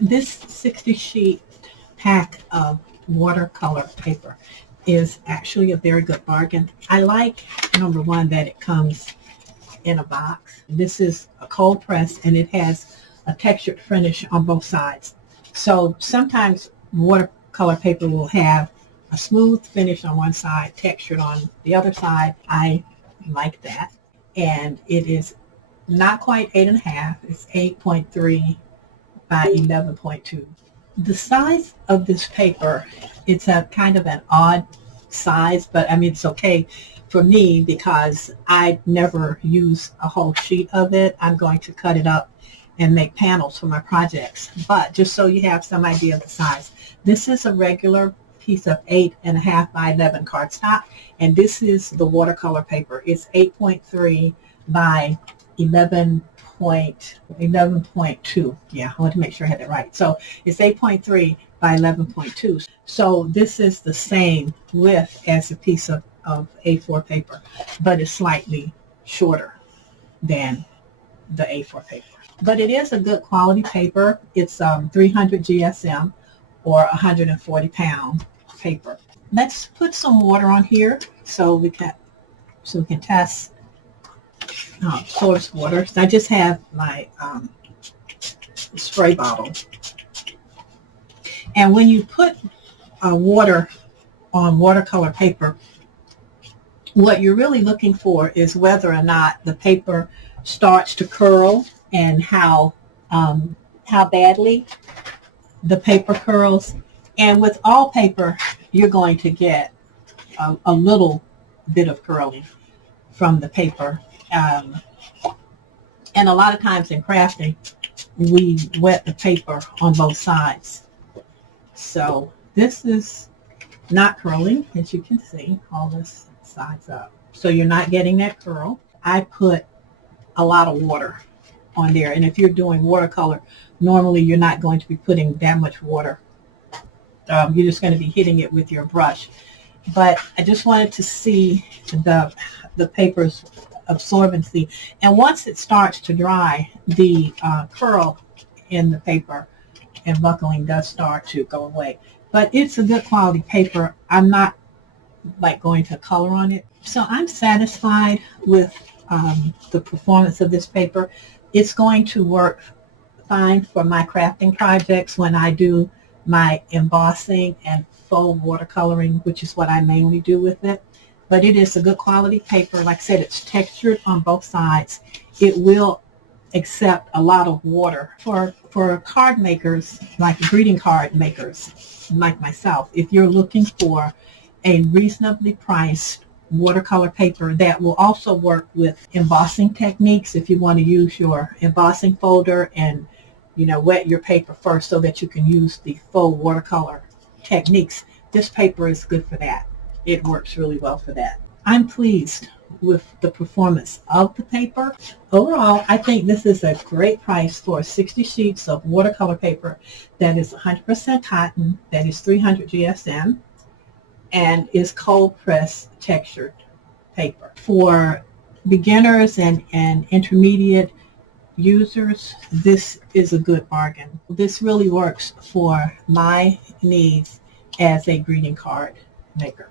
This 60 sheet pack of watercolor paper is actually a very good bargain. I like, number one, that it comes in a box. This is a cold press and it has a textured finish on both sides. So sometimes watercolor paper will have a smooth finish on one side, textured on the other side. I like that. And it is not quite 8.5. It's 8.3 by 11.2. The size of this paper, it's a kind of an odd size, but I mean, it's okay for me because I never use a whole sheet of it. I'm going to cut it up and make panels for my projects. But just so you have some idea of the size, this is a regular piece of 8.5 by 11 cardstock, and this is the watercolor paper. It's 8.3 by 11.2. Yeah, I want to make sure I had it right. So it's 8.3 by 11.2. So this is the same width as a piece of A4 paper, but it's slightly shorter than the A4 paper. But it is a good quality paper. It's 300 GSM or 140 pound paper. Let's put some water on here so we can test source water. So I just have my spray bottle. And when you put water on watercolor paper, what you're really looking for is whether or not the paper starts to curl and how badly the paper curls. And with all paper, you're going to get a little bit of curling from the paper. And a lot of times in crafting, we wet the paper on both sides. So this is not curling, as you can see, all this sides up. So you're not getting that curl. I put a lot of water on there. And if you're doing watercolor, normally you're not going to be putting that much water. You're just going to be hitting it with your brush. But I just wanted to see the paper's absorbency. And once it starts to dry, the curl in the paper and buckling does start to go away. But it's a good quality paper. I'm not like going to color on it. So I'm satisfied with the performance of this paper. It's going to work fine for my crafting projects when I do my embossing and faux watercoloring, which is what I mainly do with it. But it is a good quality paper. Like I said, it's textured on both sides. It will accept a lot of water. For card makers, like greeting card makers like myself, if you're looking for a reasonably priced watercolor paper that will also work with embossing techniques, if you want to use your embossing folder and wet your paper first so that you can use the faux watercolor techniques, this paper is good for that. It works really well for that. I'm pleased with the performance of the paper. Overall, I think this is a great price for 60 sheets of watercolor paper that is 100% cotton, that is 300 GSM, and is cold press textured paper. For beginners and intermediate users, this is a good bargain. This really works for my needs as a greeting card maker.